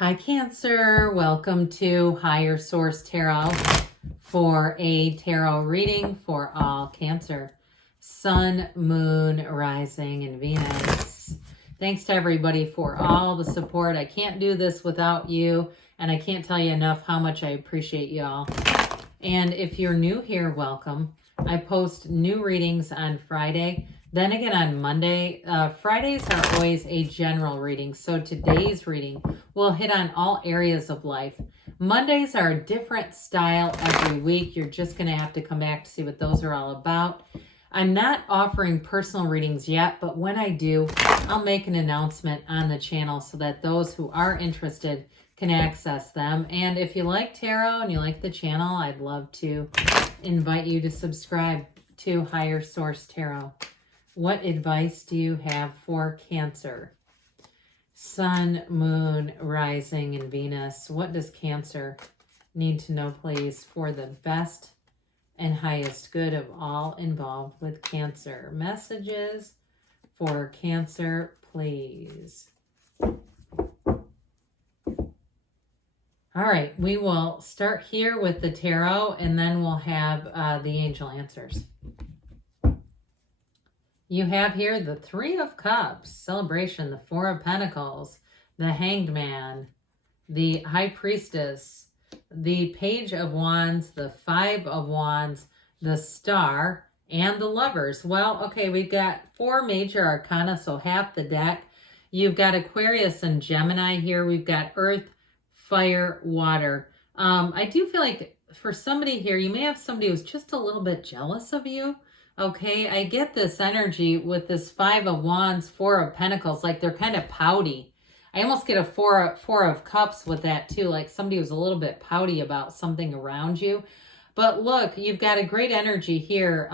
Hi, Cancer. Welcome to Higher Source Tarot for a tarot reading for all Cancer. Sun, Moon, Rising, and Venus. Thanks to everybody for all the support. I can't do this without you, and I can't tell you enough how much I appreciate you all. And if you're new here, welcome. I post new readings on Friday. Then again on Monday. Fridays are always a general reading. So today's reading will hit on all areas of life. Mondays are a different style every week. You're just going to have to come back to see what those are all about. I'm not offering personal readings yet, but when I do, I'll make an announcement on the channel so that those who are interested can access them. And if you like tarot and you like the channel, I'd love to invite you to subscribe to Higher Source Tarot. What advice do you have for Cancer? Sun, Moon, Rising, and Venus. What does Cancer need to know, please, for the best and highest good of all involved with Cancer? Messages for Cancer, please. All right, we will start here with the tarot, and then we'll have the angel answers. You have here the Three of Cups, Celebration, the Four of Pentacles, the Hanged Man, the High Priestess, the Page of Wands, the Five of Wands, the Star, and the Lovers. Well, okay, we've got four major arcana, so half the deck. You've got Aquarius and Gemini here. We've got Earth, Fire, Water. I do feel like for somebody here, you may have somebody who's just a little bit jealous of you. Okay, I get this energy with this Five of Wands, Four of Pentacles, like they're kind of pouty. I almost get a four of Cups with that too, like somebody who's a little bit pouty about something around you. But look, you've got a great energy here.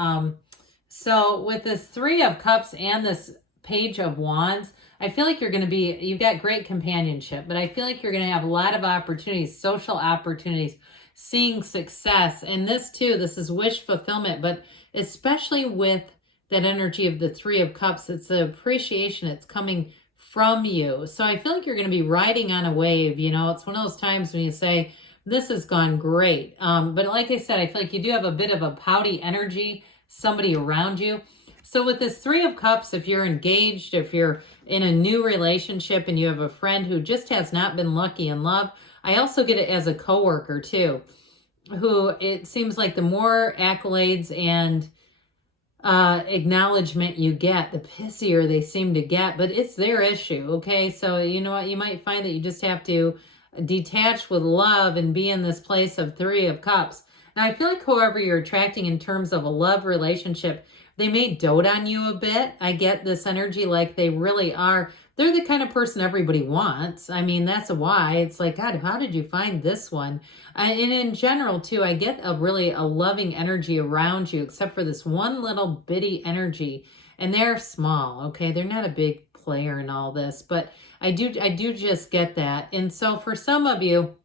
So with this Three of Cups and this Page of Wands, I feel like you've got great companionship, but I feel like you're going to have a lot of opportunities, social opportunities, seeing success. And this too, this is wish fulfillment, but especially with that energy of the Three of Cups, it's the appreciation. It's coming from you. So I feel like you're going to be riding on a wave. You know, it's one of those times when you say, this has gone great. But like I said, I feel like you do have a bit of a pouty energy, somebody around you. So with this Three of Cups, if you're engaged, if you're in a new relationship and you have a friend who just has not been lucky in love, I also get it as a coworker too, who it seems like the more accolades and acknowledgement you get, the pissier they seem to get, but it's their issue, okay? So you know what, you might find that you just have to detach with love and be in this place of Three of Cups. Now I feel like whoever you're attracting in terms of a love relationship, they may dote on you a bit. I get this energy like they really are. They're the kind of person everybody wants. I mean, that's why. It's like, God, how did you find this one? And in general, too, I get a loving energy around you, except for this one little bitty energy. And they're small, okay? They're not a big player in all this. But I do just get that. And so for some of you,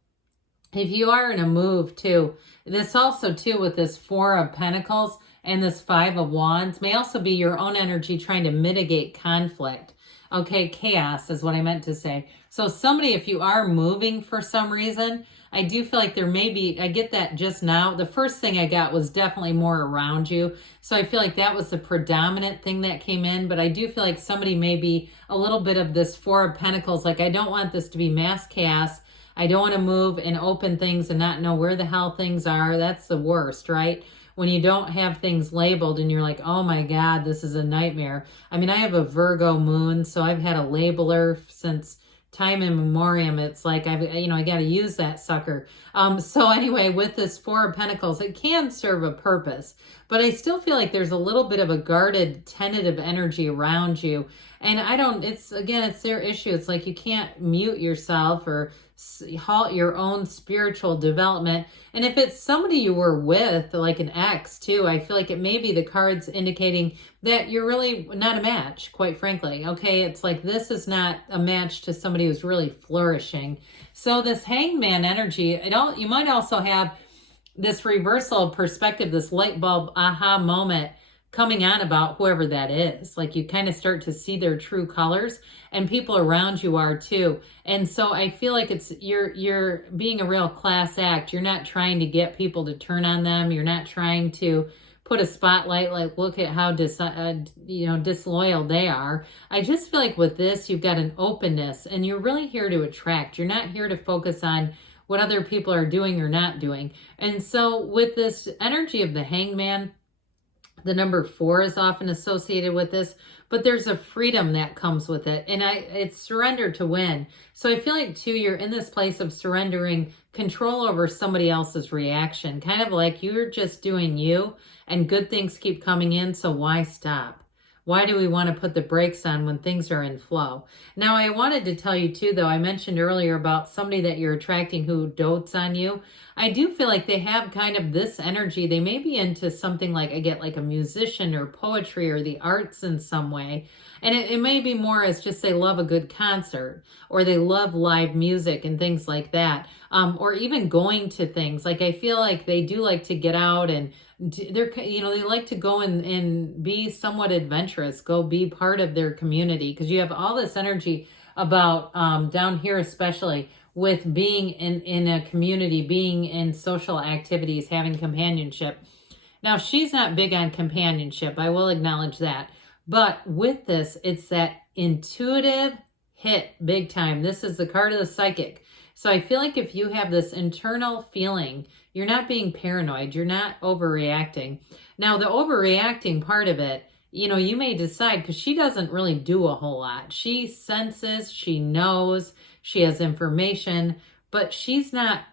if you are in a move, too, this also, too, with this Four of Pentacles and this Five of Wands may also be your own energy trying to mitigate conflict. Okay, chaos is what I meant to say. So somebody, if you are moving for some reason, I do feel like there may be, I get that just now. The first thing I got was definitely more around you. So I feel like that was the predominant thing that came in. But I do feel like somebody may be a little bit of this Four of Pentacles. Like, I don't want this to be mass chaos. I don't want to move and open things and not know where the hell things are. That's the worst, right? When you don't have things labeled and you're like, oh my God, this is a nightmare. I mean, I have a Virgo moon, so I've had a labeler since time immemorial. It's like, I got to use that sucker. So anyway, with this Four of Pentacles, it can serve a purpose, but I still feel like there's a little bit of a guarded, tentative energy around you. And it's their issue. It's like you can't mute yourself or halt your own spiritual development. And if it's somebody you were with, like an ex too, I feel like it may be the cards indicating that you're really not a match, quite frankly. Okay, it's like this is not a match to somebody who's really flourishing. So this Hangman energy, you might also have this reversal of perspective, this light bulb aha moment coming on about whoever that is. Like you kind of start to see their true colors, and people around you are too. And so I feel like it's you're being a real class act. You're not trying to get people to turn on them. You're not trying to put a spotlight like look at how disloyal they are. I just feel like with this you've got an openness, and you're really here to attract. You're not here to focus on what other people are doing or not doing. And so with this energy of the Hanged Man, the number 4 is often associated with this, but there's a freedom that comes with it. And it's surrender to win. So I feel like too, you're in this place of surrendering control over somebody else's reaction, kind of like you're just doing you and good things keep coming in. So why stop? Why do we want to put the brakes on when things are in flow? Now, I wanted to tell you too, though, I mentioned earlier about somebody that you're attracting who dotes on you. I do feel like they have kind of this energy. They may be into something like, I get like a musician or poetry or the arts in some way. And it may be more as just they love a good concert, or they love live music and things like that. Or even going to things. Like I feel like they do like to get out and they like to go and be somewhat adventurous, go be part of their community, because you have all this energy about down here, especially with being in a community, being in social activities, having companionship. Now, she's not big on companionship. I will acknowledge that. But with this, it's that intuitive hit big time. This is the card of the psychic. So I feel like if you have this internal feeling, you're not being paranoid, you're not overreacting. Now, the overreacting part of it, you may decide, because she doesn't really do a whole lot. She senses, she knows, she has information, but she's not,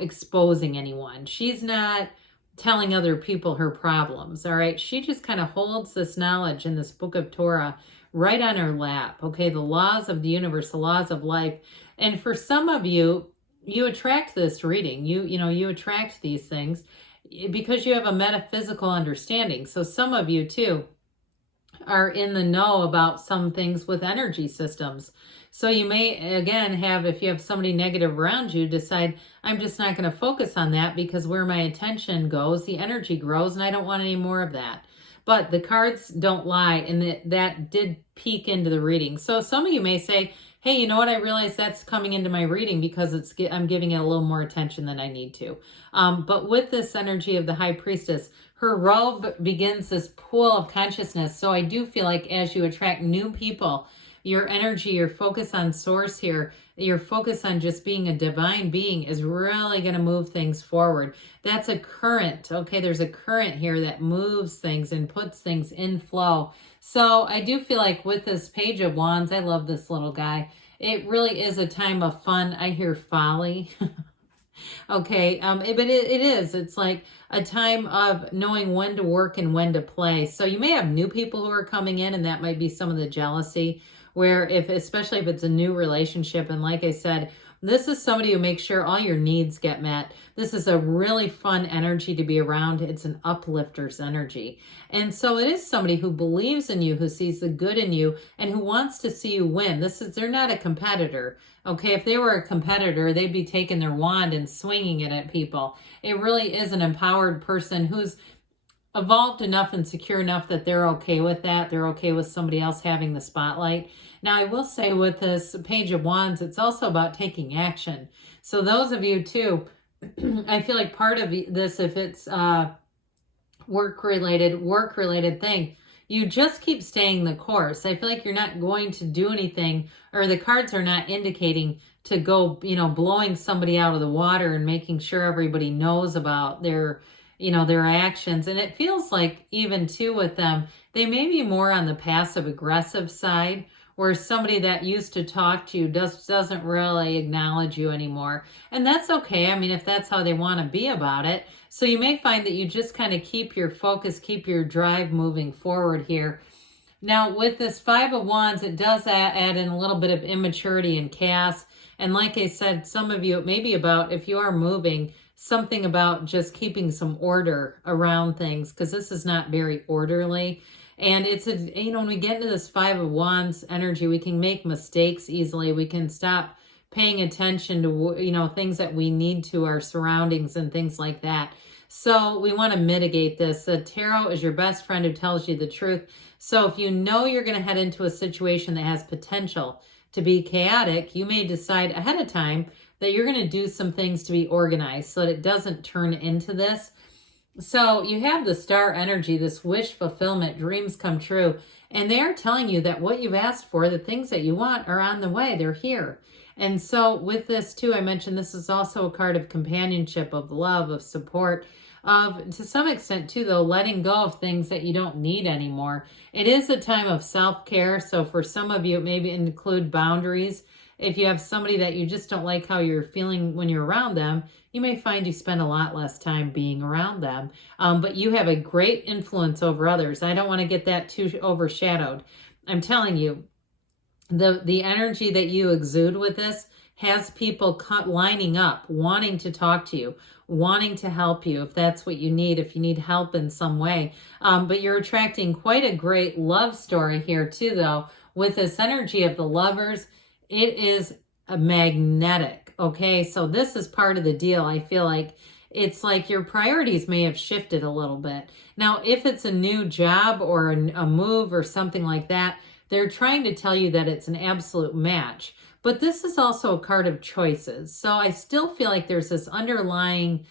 exposing anyone. She's not telling other people her problems, all right? She just kind of holds this knowledge in this book of Torah right on her lap, okay? The laws of the universe, the laws of life. And for some of you, you attract this reading. You attract these things because you have a metaphysical understanding. So some of you too are in the know about some things with energy systems. So you may, again, if you have somebody negative around you, decide, I'm just not going to focus on that, because where my attention goes, the energy grows, and I don't want any more of that. But the cards don't lie, and that did peek into the reading. So some of you may say, hey, you know what? I realize that's coming into my reading because I'm giving it a little more attention than I need to. But with this energy of the High Priestess, her robe begins this pool of consciousness. So I do feel like as you attract new people, your energy, your focus on source here, your focus on just being a divine being is really going to move things forward. That's a current, okay? There's a current here that moves things and puts things in flow. So I do feel like with this Page of Wands, I love this little guy. It really is a time of fun. I hear folly. Okay, but it is. It's like a time of knowing when to work and when to play. So you may have new people who are coming in, and that might be some of the jealousy, where especially if it's a new relationship. And like I said, this is somebody who makes sure all your needs get met. This is a really fun energy to be around. It's an uplifter's energy. And so it is somebody who believes in you, who sees the good in you, and who wants to see you win. They're not a competitor. Okay, if they were a competitor, they'd be taking their wand and swinging it at people. It really is an empowered person who's evolved enough and secure enough that they're okay with that. They're okay with somebody else having the spotlight. Now, I will say with this Page of Wands, it's also about taking action. So those of you too, I feel like part of this, if it's work-related thing, you just keep staying the course. I feel like you're not going to do anything, or the cards are not indicating to go, blowing somebody out of the water and making sure everybody knows about their actions. And it feels like even too with them, they may be more on the passive aggressive side, where somebody that used to talk to you doesn't really acknowledge you anymore. And that's okay. I mean, if that's how they want to be about it. So you may find that you just kind of keep your focus, keep your drive moving forward here. Now, with this Five of Wands, it does add in a little bit of immaturity and chaos. And like I said, some of you, it may be about, if you are moving, something about just keeping some order around things, because this is not very orderly. And it's when we get into this Five of Wands energy, we can make mistakes easily. We can stop paying attention to, things that we need to, our surroundings and things like that. So we want to mitigate this. The tarot is your best friend who tells you the truth. So if you know you're going to head into a situation that has potential to be chaotic, you may decide ahead of time that you're going to do some things to be organized so that it doesn't turn into this. So you have the star energy, this wish fulfillment, dreams come true. And they are telling you that what you've asked for, the things that you want, are on the way. They're here. And so with this too, I mentioned this is also a card of companionship, of love, of support, of, to some extent too, though, letting go of things that you don't need anymore. It is a time of self-care. So for some of you, it maybe include boundaries. If you have somebody that you just don't like how you're feeling when you're around them, you may find you spend a lot less time being around them. But you have a great influence over others. I don't want to get that too overshadowed. I'm telling you, the energy that you exude with this has people lining up, wanting to talk to you, wanting to help you if that's what you need, if you need help in some way. But you're attracting quite a great love story here too, though. With this energy of the lovers, it is a magnetic, okay? So this is part of the deal. I feel like it's like your priorities may have shifted a little bit. Now, if it's a new job or a move or something like that, they're trying to tell you that it's an absolute match. But this is also a card of choices. So I still feel like there's this underlying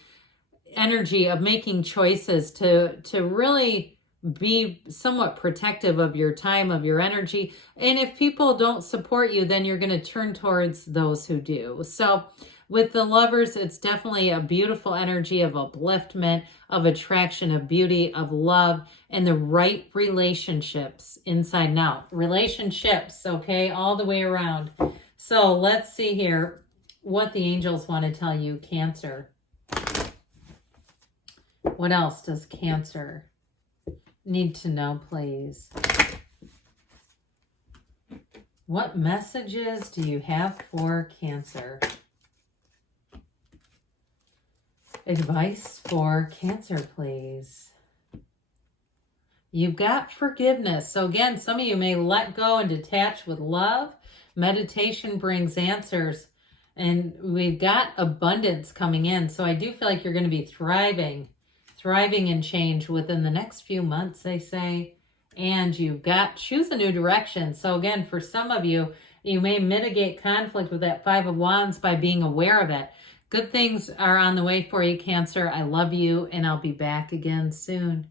energy of making choices to really be somewhat protective of your time, of your energy. And if people don't support you, then you're going to turn towards those who do. So with the lovers, it's definitely a beautiful energy of upliftment, of attraction, of beauty, of love, and the right relationships inside and out. Relationships, okay, all the way around. So let's see here what the angels want to tell you, Cancer. What else does Cancer need to know, please? What messages do you have for Cancer? Advice for Cancer, please. You've got forgiveness. So again, some of you may let go and detach with love. Meditation brings answers. And we've got abundance coming in. So I do feel like you're going to be thriving in change within the next few months, they say. And you've got choose a new direction. So again, for some of you, you may mitigate conflict with that Five of Wands by being aware of it. Good things are on the way for you, Cancer. I love you, and I'll be back again soon.